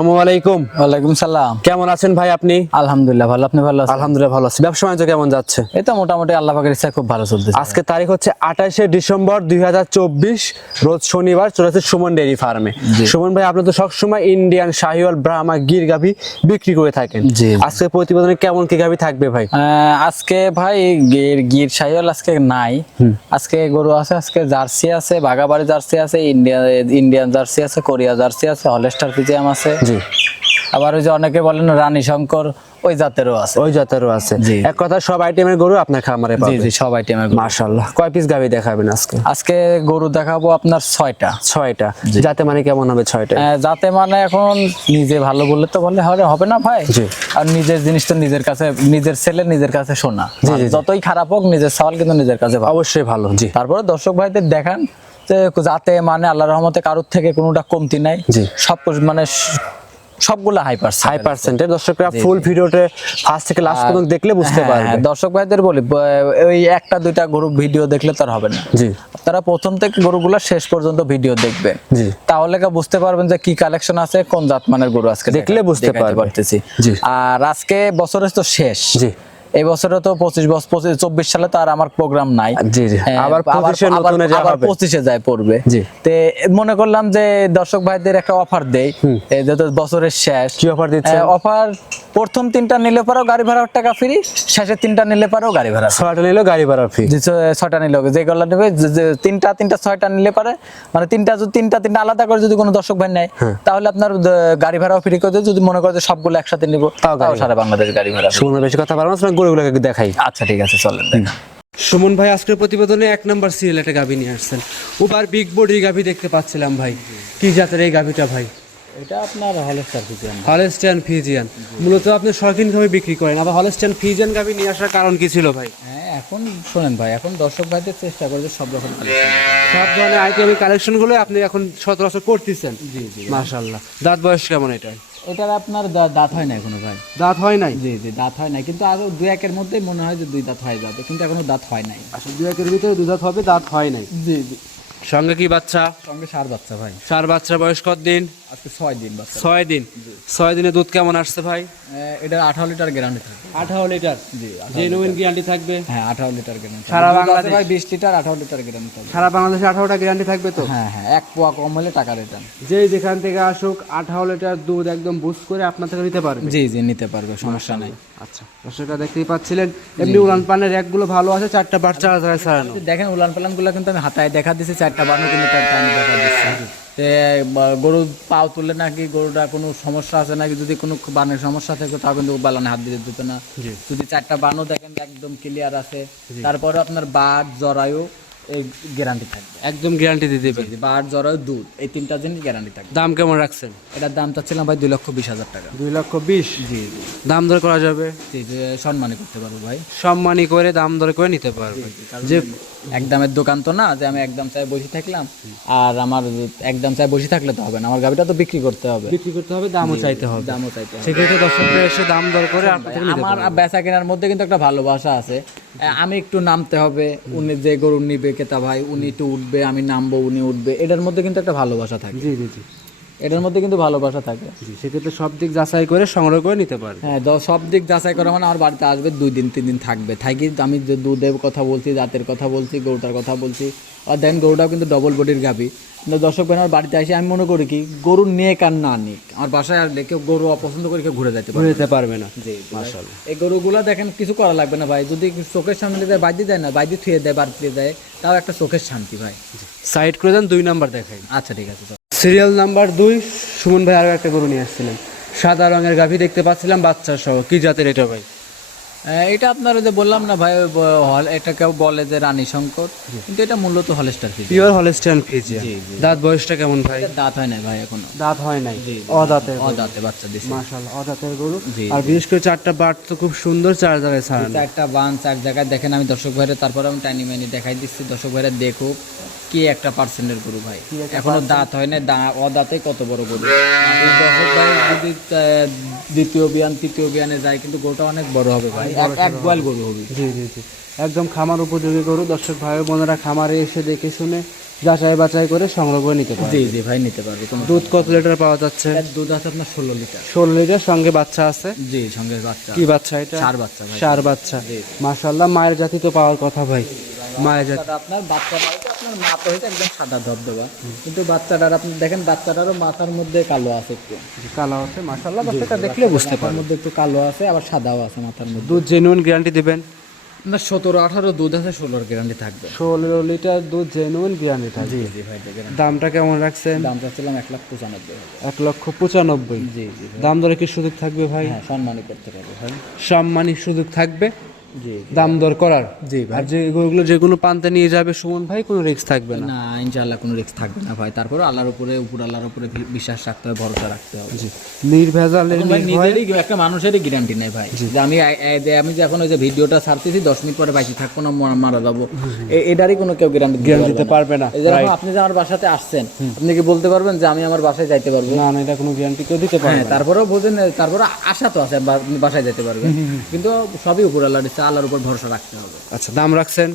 আসসালামু আলাইকুম। ওয়ালাইকুম সালাম। কেমন আছেন ভাই আপনি? আলহামদুলিল্লাহ ভালো। আপনি ভালো আছেন? আলহামদুলিল্লাহ ভালো আছি। ব্যবসা বাণিজ্য কেমন যাচ্ছে? এই তো মোটামুটি আল্লাহ পাকের ইচ্ছা খুব ভালো চলতেছে। আজকে তারিখ হচ্ছে আঠাশে ডিসেম্বর দুই রোজ শনিবার চলেছে সুমন ডেয়ারি ফার্মে। সুমন ভাই আপনি তো সবসময় ইন্ডিয়ান শাহিওয়াল ব্রাহ্মা গির গাভি বিক্রি করে থাকেন। আজকে প্রতিবেদনে কেমন কি গাভি থাকবে ভাই? আহ, আজকে ভাই গির গির সাইল আজকে নাই। আজকে গরু আছে আজকে জার্সি আছে বাগাবাড়ি জার্সি আছে ইন্ডিয়ান ইন্ডিয়ান জার্সি আছে কোরিয়া জার্সি আছে হলেস্টার ফিজিয়াম আছে। জি। আবার ওই যে অনেকে বলেন রানী শঙ্কর ওই জাতেরও আছে। ওই জাতেরও আছে। এক কথা সব আইটেমের গরু আপনার খামারে পাবেন। জি জি সব আইটেমের মাশাআল্লাহ। কয় পিস গাভি দেখাবেন আজকে? আজকে গরু দেখাবো আপনার ছয়টা। ছয়টা। যাতে মানে কেমন হবে ছয়টা? আহ, যাতে মানে এখন নিজে ভালো বললে তো বলে হবে হবে না ভাই? জি। আর নিজের জিনিস তো নিজের কাছে নিজের ছেলে নিজের কাছে শোনা। যতই খারাপ হোক নিজের সওয়াল কিন্তু নিজের কাছে ভালো। অবশ্যই ভালো জি। তারপরে দর্শক ভাইদের দেখান যে যাতে মানে আল্লাহ রহমতে কারোর থেকে কোনোটা কমতি নাই। জি। সব মানে সবগুলা হাই পার্সেন্ট হাই পার্সেন্টের দর্শকরা ফুল ভিডিওতে ফার্স্ট থেকে লাস্ট পর্যন্ত দেখলে বুঝতে পারবে। হ্যাঁ, দর্শক ভাইদের বলি ওই একটা দুইটা গরু ভিডিও দেখলে তার হবে না। জি। তারা প্রথম থেকে গরুগুলো শেষ পর্যন্ত ভিডিও দেখবে। জি। তাহলে বুঝতে পারবেন যে কি কালেকশন আছে কোন জাতমানের গরু আজকে দেখলে বুঝতে পারতেছি। আর আজকে বছরের তো শেষ। জি। এই বছরে তো পঁচিশ বছর চব্বিশ সালে তো আর আমার প্রোগ্রাম নাই। হ্যাঁ, আবার 25 এ আবার- নতুনে যা আবার হবে। পঁচিশে যায় পড়বে। তে মনে করলাম যে দর্শক ভাইদের একটা অফার দেই যেহেতু বছরের শেষ কি offer দিচ্ছেন? অফার প্রথম তিনটা নিলে পরেও গাড়ি ভাড়ার টাকা ফ্রি শেষের তিনটা নিলে পরেও গাড়ি ভাড়া ছয়টা নিলেও গাড়ি ভাড়া ফি যে ছ- ছয়টা নিলে হবে যেগুলো নেবে তিনটা তিনটা ছয়টা নিলে পারে মানে তিনটা যদি তিনটা তিনটা আলাদা করে যদি কোনো দর্শক ভাই নেয় হ্যাঁ। তাহলে আপনার গাড়ি ভাড়াও ফ্রি করে। যদি মনে করে যে সবগুলো একসাথে নিব তাও সারা বাংলাদেশ গাড়ি ভাড়া। সুমন বেশি কথা পারব গরুগুলোকে দেখাই। আচ্ছা ঠিক আছে চলেন দেখা। সুমন ভাই আজকের প্রতিবেদনে এক নম্বর সিরিয়াল একটা গাভি নিয়ে আসছেন। ওবার বিগ বডি গাভি দেখতে পাচ্ছিলাম ভাই। কি জাতের এই গাভিটা ভাই? এটা আপনার হলেস্টার ফিজিয়ান হলেস্টিয়ান ফিজিয়ান মূলত আপনি শৌখিন বিক্রি করেন আবার হলেস্টিয়ান ফিজিয়ান গাভি নিয়ে আসার কারণ কি ছিল ভাই? হ্যাঁ এখন শোনেন ভাই এখন দর্শক ভাইদের চেষ্টা করে সব রকম। সব ধরনের আইটেমের কালেকশনগুলো আপনি এখন সচরাচর করতেছেন। জি জি। মাশাল্লাহ দাঁত বয়স কেমন এটা এটার আপনার দাঁত হয় না এখনও ভাই। দাঁত হয় নাই? জি জি দাঁত হয় নাই। কিন্তু আরও দুই একের মধ্যে মনে হয় যে দুই দাঁত হয়ে যাবে কিন্তু এখনও দাঁত হয় নাই। আসলে দুই একের ভিতরে দুই দাঁত হবে দাঁত হয় নাই। জি জি। সঙ্গে কি বাচ্চা? সঙ্গে সার বাচ্চা ভাই। চার বাচ্চার বয়স কত দিন আজকে ছয় দিন বাচ্চা। ছয় দিন। ছয় দিনে দুধ কেমন আসছে ভাই? এটা আঠারো লিটার গ্যারান্টি থাকবে। আঠারো লিটার? জি জেনুইন গ্যারান্টি থাকবে? হ্যাঁ আঠারো লিটার গ্যারান্টি সারা বাংলাদেশ? ভাই বিশ লিটার আঠারো লিটার গ্যারান্টি থাকবে। সারা বাংলাদেশে আঠারোটা গ্যারান্টি থাকবে তো? হ্যাঁ হ্যাঁ এক পোয়া কম হলে টাকা রিটার্ন যেই যেখান থেকে আসুক আঠারো লিটার দুধ একদম বুস করে আপনার থেকে নিতে পারবে। জি জি নিতে পারবে সমস্যা নাই। আচ্ছা দর্শকরা দেখতেই পাচ্ছিলেন এমনি উলান পানের র্যাকগুলো ভালো আছে চারটা বাচ্চা আছে ছাড়ানো দেখেন উলান পালানগুলো কিন্তু আমি হাতায় দেখা দিচ্ছি চারটা বানু কিন্তু দেখা দিচ্ছি। গরু পাও তুললে নাকি গরুটা কোনো সমস্যা আছে নাকি? যদি কোনো বানের সমস্যা থাকে তাও কিন্তু বালানে হাত দিতে দিত না। যদি চারটা বানও দেখেন একদম ক্লিয়ার আছে। তারপরে আপনার বাঘ জরায়ু গ্যারান্টি থাকবে। একদম গ্যারান্টি দিয়ে দেবেন। বাট জরায়ু দুধ এই তিনটা জিনিস গ্যারান্টি থাকবে। দাম কেমন রাখছেন? এটার দাম চাচ্ছিলাম ভাই দুই লক্ষ বিশ হাজার টাকা। দুই লক্ষ বিশ? জি জি। দাম দর করা যাবে? জি জি, সম্মানই করতে পারব ভাই। সম্মানী করে দাম দর করে নিতে পারবে। যে একদমের দোকান তো না যে আমি একদম চাই বসে থাকলাম আর আমার একদম চাই বসে থাকলে তো হবে না আমার গাড়িটা তো বিক্রি করতে হবে। বিক্রি করতে হবে দামও চাইতে হবে। দামও চাইতে হবে। সেক্ষেত্রে দর্শকরা এসে দাম দর করে আমার বেচা কেনার মধ্যে কিন্তু একটা ভালোবাসা আছে। আমি একটু নামতে হবে। উনি যে গরু নিবে কেতা ভাই, উনি একটু উঠবে, আমি নামবো, উনি উঠবে। এটার মধ্যে কিন্তু একটা ভালোবাসা থাকে। জি জি জি। এটার মধ্যে কিন্তু ভালোবাসা থাকে। সেক্ষেত্রে সব দিক যাচাই করে সংগ্রহ করে নিতে পারে হ্যাঁ সব দিক যাচাই করা মানে আমার বাড়িতে আসবে দুই দিন তিন দিন থাকবে। থাকি আমি যে দুধের কথা বলছি জাতের কথা বলছি গরুটার কথা বলছি। আর দেন গরুটাও কিন্তু ডবল বডির গাবি কিন্তু দর্শক ভাই আমার বাড়িতে আসে আমি মনে করি কি গরু নিয়ে কার না নিক। আমার বাসায় আসলে কেউ গরু অপছন্দ করে কেউ ঘুরে যেতে পারে যেতে পারবে না। জি মাশাআল্লাহ। এই গরুগুলো দেখেন কিছু করা লাগবে না ভাই। যদি চোখের সামনে দেয় বাইরে দেয় না বাইরে থুয়ে দেয় বাড়িতে দেয় তাও একটা চোখের শান্তি ভাই। সাইড করে দেন দুই নাম্বার দেখাই। আচ্ছা ঠিক আছে। সিরিয়াল নাম্বার দুই, সুমন ভাই আরও একটা গরু নিয়ে আসছিলেন। সাদা রঙের গাভী দেখতে পাচ্ছিলাম, বাচ্চা সহ। কী জাতের এটা ভাই? এটা আপনার যে বললাম না ভাই হল এটা কেউ বলে যে রানী শঙ্কর কিন্তু এটা মূলত হলেস্টার ফিজ পিওর হলেস্টিয়ান ফিজিয়া জি, জি। দাঁত বয়সটা কেমন ভাই? দাঁত হয় না ভাই এখনও। দাঁত হয় নাই? অদাঁতের ও দাঁতে বাচ্চা দিছে। মাশাআল্লাহ অদাঁতের গরু। আর বিশেষ করে চারটা বাট তো খুব সুন্দর চার জায়গায় ছাড়ানো। চারটা বান চার জায়গায় দেখেন আমি দর্শক ভাইরে তারপর আমি টাইনি মাইনি দেখাই দিচ্ছি। দর্শক ভাইরা দেখুক কি একটা পার্সেন্টের গরু ভাই। এখনও দাঁত হয় না ও কত বড় গরু। দর্শক ভাই যদি দ্বিতীয় বিয়ান তৃতীয় বিয়ানে যায় কিন্তু গরুটা অনেক বড় হবে ভাই। এক এক গোয়াল গরু হবে। জি জি জি। একদম খামার উপযোগী গরু। দর্শক ভাই বোনেরা খামারে এসে দেখে শুনে যাচাই বাছাই করে সংগ্রহ করে নিতে পারবে। জি জি ভাই নিতে পারবে দুধ কত লিটার পাওয়া যাচ্ছে? দুধ আছে আপনার ষোলো লিটার। ষোলো লিটার সঙ্গে বাচ্চা আছে? জি সঙ্গে বাচ্চা কি বাচ্চা এটা? চার বাচ্চা ভাই। সার বাচ্চা। মাশাল্লাহ মায়ের জাতি তো পাওয়ার কথা ভাই। মায়ের জাতি আপনার বাচ্চাটা হয়তো আপনার মাথা হয়েছে একদম সাদা ধবধবা। কিন্তু বাচ্চাটার আপনি দেখেন বাচ্চাটারও মাথার মধ্যে কালো আছে একটু। কালো আছে মাশাল্লাহ বাচ্চাটা দেখলে বুঝতে মাথার মধ্যে একটু কালো আছে আবার সাদাও আছে মাথার মধ্যে। দুধ জেনুইন গ্যারান্টি দিবেন? না সতেরো আঠারো দুধ আছে ষোলোর গ্যারান্টি থাকবে। ষোলো লিটার দুধ জেনুইন গ্যারান্টি থাকবে। জি জি ভাই দেখেন। দামটা কেমন রাখছেন? দাম চাচ্ছিলাম এক লাখ পঁচানব্বই এক লক্ষ পঁচানব্বই। জি জি দাম দরে কি সুযোগ থাকবে ভাই? হ্যাঁ সম্মানই করতে পারবে ভাই। সম্মানী সুযোগ থাকবে? দাম দর করার? জি আর যে গরুগুলো যেগুলো পান্তে নিয়ে যাবে সুমন ভাই কোনো রিস্ক থাকবে না? না ইনশাআল্লাহ কোনো রিস্ক থাকবে না ভাই। তারপরে আল্লাহর উপরে উপর আল্লাহর উপরে বিশ্বাস রাখতে হবে ভরসা রাখতে হবে। নির্ভেজালের নিজেরই একটা মানুষেরই গ্যারান্টি নেই ভাই। যে আমি আমি যে এখন ওই যে ভিডিওটা ছাড়তেছি দশ মিনিট পরে বাইসে থাকব না মারা যাব। এটারই কোনো কেউ গ্যারান্টি গ্যারান্টি দিতে পারবে না। আপনি যে আমার বাসাতে আসছেন আপনি কি বলতে পারবেন যে আমি আমার বাসায় যাইতে পারব? না না এটা কোনো গ্যারান্টি কেউ দিতে পারবে হ্যাঁ তারপরেও বোঝেন তারপরে আশা তো আছে বাসায় যেতে পারবেন। কিন্তু সবই উপর আল্লাহর ইচ্ছা আল্লাহর উপর ভরসা রাখতে হবে। আচ্ছা দাম রাখছেন?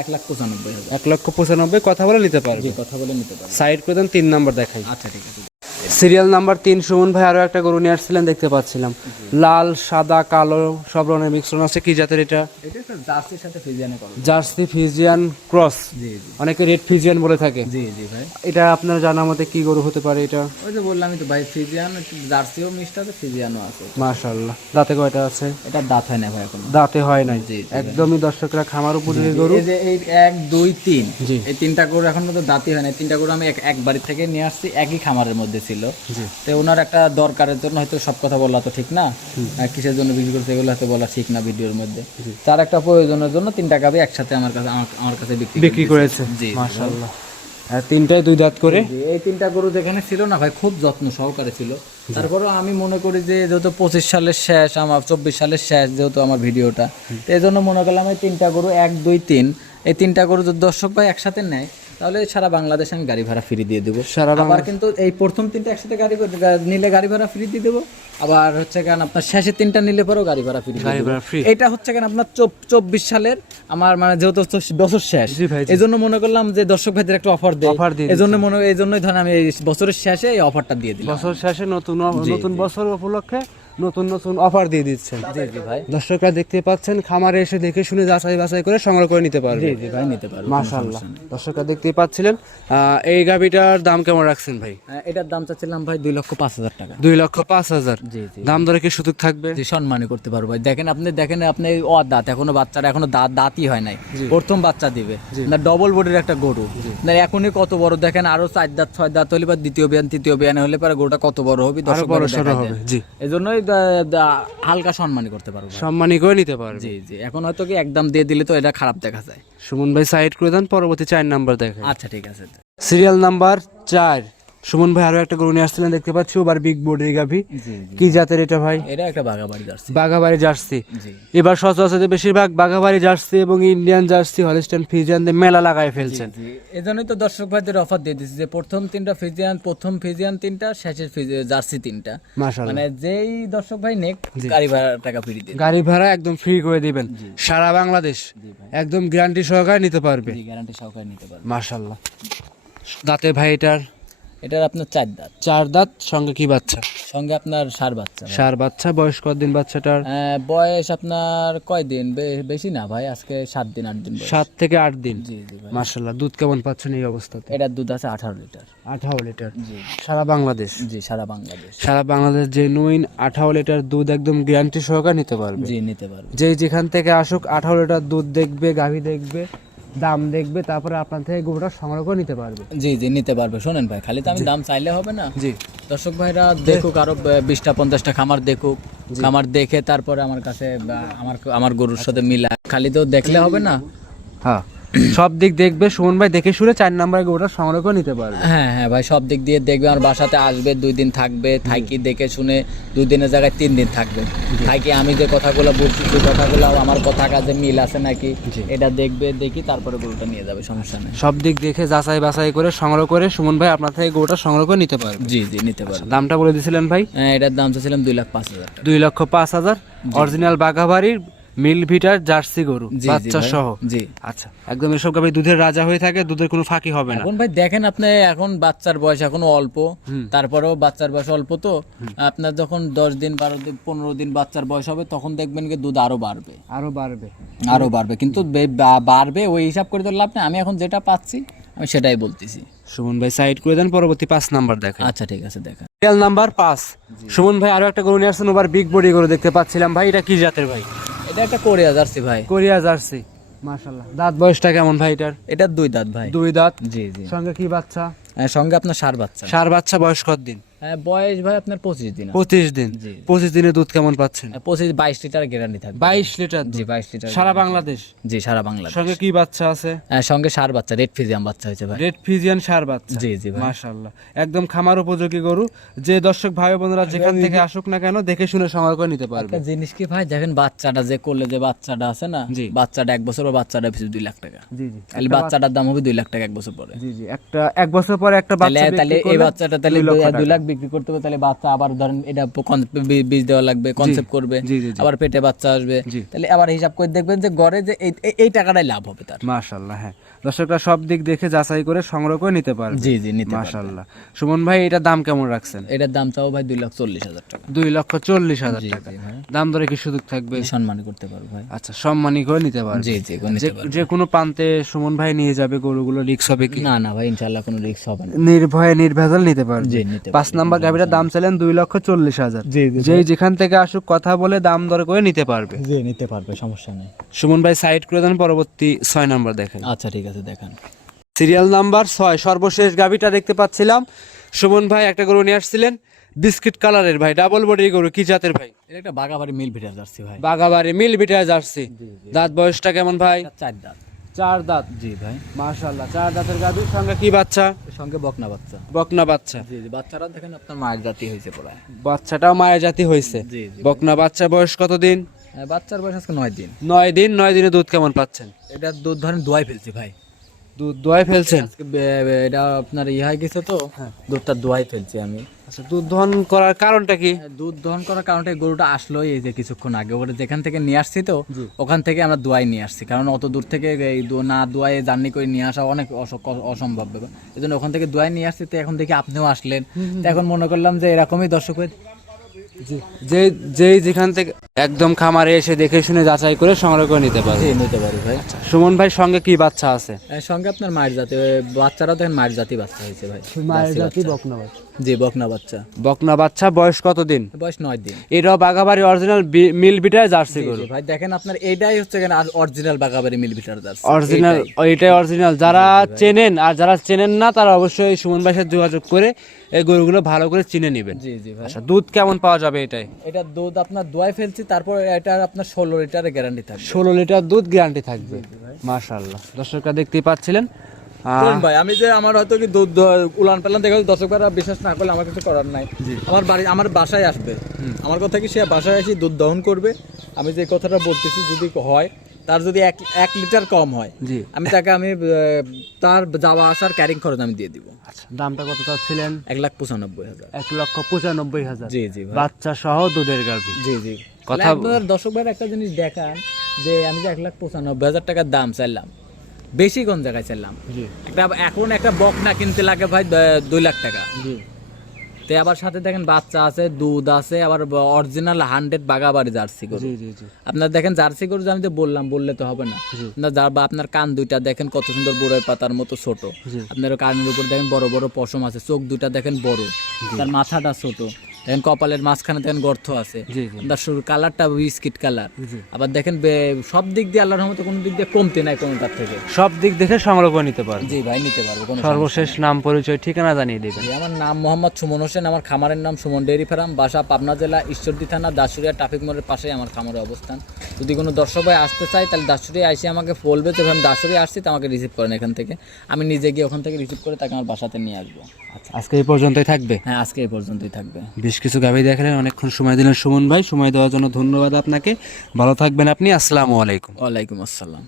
এক লাখ পঁচানব্বই হাজার। এক লক্ষ পঁচানব্বই কথা বলে নিতে পারবে। কথা বলে নিতে পারবে। সাইড করে দেন তিন নাম্বার দেখাই। আচ্ছা ঠিক আছে। সিরিয়াল নাম্বার তিন সুমন ভাই আরও একটা গরু নিয়ে আসছিলেন দেখতে পাচ্ছিলাম। লাল সাদা কালো সব রঙের মিশ্রণ আছে। কি জাতের এটা? Jersey Friesian cross. অনেকে রেড ফিজিয়ান বলে থাকে। জি জি ভাই। এটা আপনার জানা মতে কি গরু হতে পারে এটা? ওই যে বললাম তো ভাই ফিজিয়ান জার্সিও মিক্সড আছে ফিজিয়ানও আছে। মাশাল্লাহ দাঁতে কয়টা আছে? এটা দাঁত হয় না ভাই এখন। দাঁতে হয় নাই। জি, একদমই দর্শকরা খামার উপযোগী গরু। এই যে এই এক দুই তিন। জি। এই তিনটা গরু এখন মতো দাঁতই হয় না তিনটা গরু আমি এক এক বাড়ি থেকে নিয়ে আসছি একই খামারের মধ্যে ছিল। তো ওনার একটা দরকারের জন্য হয়তো সব কথা বলা তো ঠিক না। কিসের জন্য বিক্রি করতে এগুলো হয়তো বলা ঠিক না ভিডিওর মধ্যে। তার একটা প্রয়োজনের জন্য তিনটা গাবি একসাথে আমার কাছে আমার- কাছে বিক্রি বিক্রি করেছে। জি দুই দাঁত করে? এই তিনটা গরু যেখানে ছিল না ভাই খুব যত্ন সহকারে ছিল। তারপরেও আমি মনে করি যে যেহেতু পঁচিশ সালের শেষ আমার চব্বিশ সালের শেষ যেহেতু আমার ভিডিওটা এই জন্য মনে করলাম এই তিনটা গরু এক দুই তিন। এই তিনটা গরু যদি দর্শক ভাই একসাথে নেয় তাহলে সারা বাংলাদেশে আমি গাড়ি ভাড়া ফ্রি দিয়ে দেবো। সারা আবার কিন্তু এই প্রথম তিনটা একসাথে গাড়ি নিলে গাড়ি ভাড়া ফ্রি দিয়ে দেবো। আবার হচ্ছে কেন আপনার শেষের তিনটা নিলে পরেও গাড়ি ভাড়া ফ্রি গাড়ি ভাড়া free? এটা হচ্ছে কেন আপনার চব- চব্বিশ সালের আমার মানে যেহেতু বছর শেষ। এই জন্য মনে করলাম যে দর্শক ভাইদের একটা অফার দেয় Offer দিয়ে এই জন্য মনে এই জন্যই ধরেন আমি এই বছরের শেষে এই অফারটা দিয়ে দিলাম। বছর শেষে নতুন নতুন বছর উপলক্ষে নতুন নতুন অফার দিয়ে দিচ্ছেন। জি জি ভাই। দর্শকরা দেখতে পাচ্ছেন খামারে এসে দেখে শুনে যাচাই বাছাই করে সংগ্রহ করে নিতে পারবে। জি জি ভাই নিতে পারব মাশাল্লাহ দর্শকরা দেখতেই পাচ্ছিলেন এই গাবিটার দাম কেমন রাখছেন ভাই? হ্যাঁ, এটার দাম চাচ্ছিলাম ভাই দুই লক্ষ পাঁচ হাজার টাকা। দুই লক্ষ পাঁচ হাজার। জি জি। দাম দরে কি সুযোগ থাকবে? জি সম্মানই করতে পারব ভাই। দেখেন আপনি দেখেন আপনি অ দাঁত এখনও বাচ্চারা এখনও দাঁত দাঁতই হয় নাই। প্রথম বাচ্চা দিবে। না ডবল বডির একটা গরু। না এখনই কত বড় দেখেন আরও চার দাঁত ছয় দাঁত হলে বা দ্বিতীয় বিয়ান তৃতীয় বিয়ান হলে পরে গরুটা কত বড় হবে দর্শক বড় হবে। জি। এই জন্যই হালকা সম্মানই করতে পারব। সম্মানই করে নিতে পারব। জি জি। এখন হয়তো কি একদম দিয়ে দিলে তো এটা খারাপ দেখা যায়। সুমন ভাই সাইড করে দেন পরবর্তী চার নাম্বার দেখেন আচ্ছা ঠিক আছে। সিরিয়াল নাম্বার চার। সুমন ভাই আরও একটা গরু নিয়ে আসছিলেন দেখতে পাচ্ছি ওবার বিগ বোর্ডের গাভি। কি জাতের এটা ভাই? এটা একটা বাগাবাড়ি জার্সি। বাঘাবাড়ি জার্সি। এবার সচরাচর বেশিরভাগ বাঘাবাড়ি জার্সি এবং ইন্ডিয়ান জার্সি হলিস্টান ফিজিয়ান মেলা লাগায় ফেলছেন। জি এই জন্যই তো দর্শক ভাইদের অফার দিয়ে দিচ্ছি যে প্রথম তিনটা ফিজিয়ান প্রথম ফিজিয়ান তিনটা শেষের জার্সি তিনটা। মাশাআল্লাহ। মানে যেই দর্শক ভাই নেক গাড়ি ভাড়া টাকা ফ্রি দিয়ে গাড়ি ভাড়া একদম ফ্রি করে দিবেন। সারা বাংলাদেশ একদম গ্যারান্টি সহকারে নিতে পারবে। গ্যারান্টি সহকারে নিতে পারবে। মাশাল্লাহ দাঁতে ভাই এটার এটার আপনার চার দাঁত। চার দাঁত সঙ্গে কি বাচ্চা? সঙ্গে আপনার সার বাচ্চা সার বাচ্চা বয়স কতদিন বাচ্চাটার? বয়স আপনার কয় দিন বে- বেশি না ভাই আজকে সাত দিন আট দিন বয়স। সাত থেকে আট দিন? জি জি ভাই। মাশাল্লাহ দুধ কেমন পাচ্ছেন এই অবস্থাতে? এটার দুধ আছে আঠারো লিটার। আঠারো লিটার। জি। সারা বাংলাদেশ? জি সারা বাংলাদেশ। সারা বাংলাদেশ জেনুইন আঠারো লিটার দুধ একদম গ্যারান্টি সহকারে নিতে পারবে? জি নিতে পারবে। যে যেখান থেকে আসুক আঠারো লিটার দুধ দেখবে গাভী দেখবে দাম দেখবে তারপরে আপনার থেকে গরুটা সংগ্রহ করে নিতে পারবে। জি জি নিতে পারবে। শোনেন ভাই খালি তো আমি দাম চাইলে হবে না? জি। দর্শক ভাইরা দেখুক আরও বিশটা পঞ্চাশটা খামার দেখুক। খামার দেখে তারপরে আমার কাছে আমার আমার গরুর সাথে মিলা খালি তো দেখলে হবে না? হ্যাঁ। সব দিক দেখবে সুমন ভাই দেখে শুনে চার নাম্বারে গরুটা সংগ্রহ করে নিতে পারবে। হ্যাঁ হ্যাঁ ভাই সব দিক দিয়ে দেখবে আমার বাসাতে আসবে দুই দিন থাকবে। থাকি দেখে শুনে দুই দিনের জায়গায় তিন দিন থাকবে। থাকি আমি যে কথাগুলো বলছি সেই কথাগুলো আমার কথা কাজে মিল আছে নাকি? এটা দেখবে দেখি তারপরে গরুটা নিয়ে যাবে সমস্যা নেই। সব দিক দেখে যাচাই বাছাই করে সংগ্রহ করে সুমন ভাই আপনার থেকে গরুটা সংগ্রহ করে নিতে পারবে। জি জি নিতে পারবে। দামটা বলে দিয়েছিলেন ভাই? হ্যাঁ এটার দাম চাচ্ছিলাম দুই লাখ পাঁচ হাজার। দুই লক্ষ পাঁচ হাজার। অরিজিনাল বাঘাবাড়ির মিল ভিটার জার্সি গরু বাচ্চা সহ। জি। আচ্ছা একদম এসব গাভী দুধের রাজা হয়ে থাকে দুধের কোনো ফাঁকি হবে না। এখন ভাই দেখেন আপনি এখন বাচ্চার বয়স এখনও অল্প তারপরেও বাচ্চার বয়স অল্প তো আপনার যখন দশ দিন বারো দিন পনেরো দিন বাচ্চার বয়স হবে তখন দেখবেন কি দুধ আরও বাড়বে। আরও বাড়বে। আরও বাড়বে কিন্তু বাড়বে ওই হিসাব করে তো লাভ নেই। আমি এখন যেটা পাচ্ছি আমি সেটাই বলতেছি। সুমন ভাই সাইড করে দেন পরবর্তী পাঁচ নাম্বার দেখেন আচ্ছা ঠিক আছে দেখা রিয়াল নাম্বার পাঁচ। সুমন ভাই আরও একটা গরু নিয়ে আসছেন ওবার বিগ বডি গরু দেখতে পাচ্ছিলাম। ভাই এটা কি জাতের ভাই? এটা একটা কোরিয়া জার্সি ভাই। কোরিয়া জার্সি মাশাআল্লাহ। দাঁত বয়সটা কেমন ভাই এটার? এটা দুই দাঁত ভাই। দুই দাঁত? জি জি। সঙ্গে কি বাচ্চা? হ্যাঁ, সঙ্গে আপনার সার বাচ্চা। সার বাচ্চা বয়স কত দিন বয়স ভাই আপনার পঁচিশ দিন পঁচিশ দিন। পঁচিশ দিনে দুধ কেমন পাচ্ছেন? হ্যাঁ, পঁচিশ বাইশ লিটার গ্যারান্টি থাকবে। বাইশ লিটার জি বাইশ লিটার সারা বাংলাদেশ? জি সারা বাংলা সঙ্গে কি বাচ্চা আছে? হ্যাঁ, সঙ্গে সার বাচ্চা রেড ফিজিয়াম বাচ্চা হয়েছে ভাই। রেড ফিজিয়ান সার বাচ্চা? জি জি মাশাল্লাহ একদম খামার উপযোগী গরু। যে দর্শক ভাই বোনেরা যেখান থেকে আসুক না কেন দেখে শুনে সংগ্রহ করে নিতে পারবে। জিনিস কি ভাই দেখেন বাচ্চাটা যে করলে যে বাচ্চাটা আছে না। বাচ্চাটা এক বছর পর বাচ্চাটা পিছু দুই লাখ টাকা। জি জি। তাহলে বাচ্চাটার দাম হবে দুই লাখ টাকা এক বছর পরে। জি জি। একটা এক বছর পরে একটা তাহলে বাচ্চা তাহলে এই বাচ্চাটা তাহলে দুই। লাখ বিক্রি করতে হবে তাহলে বাচ্চা আবার ধরেন এটা বীজ দেওয়া লাগবে কনসেপ্ট করবে। আবার পেটে বাচ্চা আসবে। তাহলে আবার হিসাব করে দেখবেন যে গড়ে যে এই টাকাটাই লাভ হবে তার। মাশাল্লাহ হ্যাঁ। দর্শকরা সব দিক দেখে যাচাই করে সংগ্রহ করে নিতে পারবে। জি জি নিতে পারবে। মাশাল্লাহ সুমন ভাই এটার দাম কেমন রাখছেন? এটার দাম চাও ভাই দুই লাখ চল্লিশ হাজার টাকা। দুই লক্ষ চল্লিশ হাজার টাকা। দাম দরে কি সুযোগ থাকবে? সম্মানই করতে পারব ভাই। আচ্ছা সম্মানী করে নিতে পারবে। জি জি যে- যে কোনো প্রান্তে সুমন ভাই নিয়ে যাবে গরুগুলো রিক্স হবে কি? না না ভাই ইনশাল্লাহ কোনো রিস্ক হবে না। নির্ভয়ে নির্ভেজাল নিতে পারবে। জি নিতে পাঁচ নাম্বার গাভিটার দাম চাইলেন দুই লক্ষ চল্লিশ হাজার। জি জি যেই যেখান থেকে আসুক কথা বলে দাম দর করে নিতে পারবে। জি নিতে পারবে সমস্যা নেই। সুমন ভাই সাইড করে দেন পরবর্তী ছয় নাম্বার দেখেন। আচ্ছা ঠিক আছে। দেখান। সিরিয়াল নাম্বার ছয় সর্বশেষ গাভিটা দেখতে পাচ্ছিলাম। সুমন ভাই একটা গরু নিয়ে আসছিলেন বিস্কিট কালারের ভাই ডাবল বডির গরু কি জাতের ভাই? এটা একটা বাগাবাড়ি মিল ভিটার যাচ্ছি ভাই। বাগাবাড়ি মিল বিটা জার্সি। দাঁত বয়সটা কেমন ভাই? চার দাঁত। চার দাঁত। জি ভাই। মাশাল্লাহ চার দাঁতের গাভির সঙ্গে কি বাচ্চা? সঙ্গে বকনা বাচ্চা। বকনা বাচ্চা। জি জি। বাচ্চারা দেখেন আপনার মায়ের জাতি হয়েছে প্রায় বাচ্চাটাও মায়ের জাতি হয়েছে। জি বকনা বাচ্চা বয়স কতদিন? হ্যাঁ, বাচ্চার বয়স আজকে নয় দিন। নয় দিন নয় দিনে দুধ কেমন পাচ্ছেন? এটা দুধ ধরেন দোয়াই ফেলছি ভাই। দুধ দোয়াই ফেলছেন? এটা আপনার ইয়ে গেছে তো। দুধটা দোয়াই ফেলছি আমি। আচ্ছা দুধ দহন করার কারণটা কি? দুধ দহন করার কারণে গরুটা আসলো এই যে কিছুক্ষণ আগে। ওটা যেখান থেকে নিয়ে আসছি তো ওখান থেকে আমরা দোয়াই নিয়ে আসছি। কারণ অত দূর থেকে এই না দোয়াই জার্নি করে নিয়ে আসা অনেক অসম্ভব ব্যাপার। এই জন্য ওখান থেকে দোয়াই নিয়ে আসছি। তো এখন দেখি আপনিও আসলেন। তো এখন মনে করলাম যে এরকমই দর্শক যে যেই যেখান থেকে একদম খামারে এসে দেখে শুনে যাচাই করে সংগ্রহ করে নিতে পারবে। নিতে পারি ভাই। সুমন ভাই সঙ্গে কি বাচ্চা আছে? এর সঙ্গে আপনার মায়ের জাতি বাচ্চারাও দেখেন মায়ের জাতি বাচ্চা হয়েছে ভাই। মায়ের জাতি বকনা বাচ্চা। জি বকনা বাচ্চা। বকনা বাচ্চা বয়স কতদিন? বয়স নয় দিন। এটাও বাগাবাড়ি অরিজিনাল মিল বিটায় জার্সি গরু। ভাই দেখেন আপনার এইটাই হচ্ছে অরিজিনাল বাগাবাড়ি মিল বিটার জার্সি। অরিজিনাল এটাই অরিজিনাল। যারা চেনেন আর যারা চেনেন না তারা অবশ্যই সুমন ভাইয়ের সাথে যোগাযোগ করে এই গরুগুলো ভালো করে চিনে নেবেন। জি জি ভাই। আচ্ছা দুধ কেমন পাওয়া যাবে? এটাই। এটা দুধ আপনার দোয়াই ফেলছি তারপর এটা আপনার ষোলো লিটারের গ্যারান্টি থাকবে। ষোলো লিটার দুধ গ্যারান্টি থাকবে। মাশাল্লাহ দর্শকরা দেখতেই পাচ্ছিলেন। ভাই আমি যে আমার হয়তো কি দুধ উলান পেলাম দেখে দর্শকরা বিশ্বাস না করলে আমার কিছু করার নাই। আমার বাড়ি আমার বাসায় আসবে। আমার কথা কি সে বাসায় এসে দুধ দহন করবে? আমি যে কথাটা বলতেছি যদি হয় তার যদি এক এক লিটার কম হয় জি। আমি তাকে আমি তার যাওয়া আসার ক্যারিং খরচ আমি দিয়ে দিব। আচ্ছা দামটা কত চাচ্ছিলেন? এক লাখ পঁচানব্বই হাজার। এক লক্ষ পঁচানব্বই হাজার। জি জি বাচ্চা সহ দুধের গাভি। জি জি। কথা- দর্শক ভাইয়ের একটা জিনিস দেখান যে আমি যে এক লাখ পঁচানব্বই হাজার টাকার দাম চাইলাম বেশি কোন জায়গায় চাইলাম? জি। একটা এখন একটা বকনা কিনতে লাগে ভাই দুই লাখ টাকা। জি। তো আবার সাথে দেখেন বাচ্চা আছে দুধ আছে আবার অরিজিনাল হান্ড্রেড বাগাবাড়ি জার্সি গরু। আপনার দেখেন জার্সি গরু যে আমি তো বললাম বললে তো হবে না। আপনার বা আপনার কান দুইটা দেখেন কত সুন্দর বড়ের পাতার মতো ছোট। আপনার কানের উপর দেখেন বড় বড় পশম আছে চোখ দুইটা দেখেন বড়। তার মাথাটা ছোট। দেখেন কপালের মাঝখানে দেখেন গর্ত আছে। শুরু কালারটা বিস্কিট কালার। আবার দেখেন সব দিক দিয়ে আল্লাহর রহমতে কোনো দিক দিয়ে কমতে নাই কোনোটার থেকে। সব দিক দেখে সংগ্রহ করে নিতে পারবে। জি ভাই নিতে পারব কোনো সর্বশেষ নাম পরিচয় ঠিকানা জানিয়ে দেবেন। আমার নাম মোহাম্মদ সুমন হোসেন আমার খামারের নাম সুমন ডেয়ারি ফার্ম বাসা পাবনা জেলা ঈশ্বরদী থানা দাসুরিয়া ট্রাফিক মোড়ের পাশেই আমার খামারের অবস্থান। যদি কোনো দর্শক ভাই আসতে চাই তাহলে দাসুরিয়া এসে আমাকে বলবে ভাই আমি দাসুরিয়া আসছি তো আমাকে রিসিভ করেন এখান থেকে। আমি নিজে গিয়ে ওখান থেকে রিসিভ করে তাকে আমার বাসাতে নিয়ে আসব। আচ্ছা আজকে এই পর্যন্তই থাকবে? হ্যাঁ আজকে এই পর্যন্তই থাকবে। কিছু গাভী দেখালেন, অনেকক্ষণ সময় দিলেন সুমন ভাই। সময় দেওয়ার জন্য ধন্যবাদ আপনাকে। ভালো থাকবেন আপনি, আসসালামু আলাইকুম। ওয়ালাইকুম আসসালাম।